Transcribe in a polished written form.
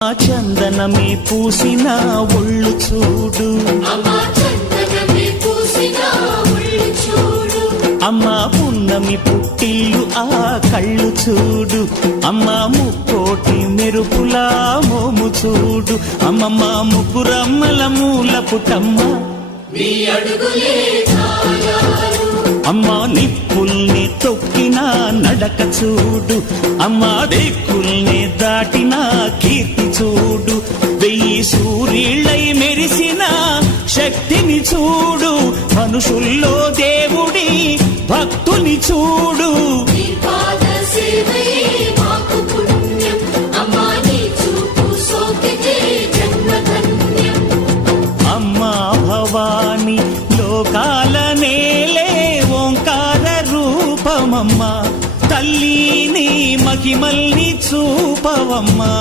చందనమే పూసిన ఒళ్ళు చూడు, అమ్మ పున్నమి పుట్టిల్లు ఆ కళ్ళు చూడు, అమ్మ ముక్కోటి మెరుపులా మోము చూడు, అమ్మమ్మ ముగ్గురమ్మల మూల పుట్టమ్మ అమ్మ నిప్పుల్ని తొక్కిన నడక చూడు, అమ్మ దిక్కుల్ని దాటిన కీర్తి చూడు, 1000 సూర్యుళ్ళై మెరిసిన శక్తిని చూడు, మనుషుల్లో దేవుడి భక్తుని చూడు. అమ్మా భవాని లోకాల నేలే ఓంకార రూపమమ్మా, తల్లిని మహిమల్ని చూపవమ్మా.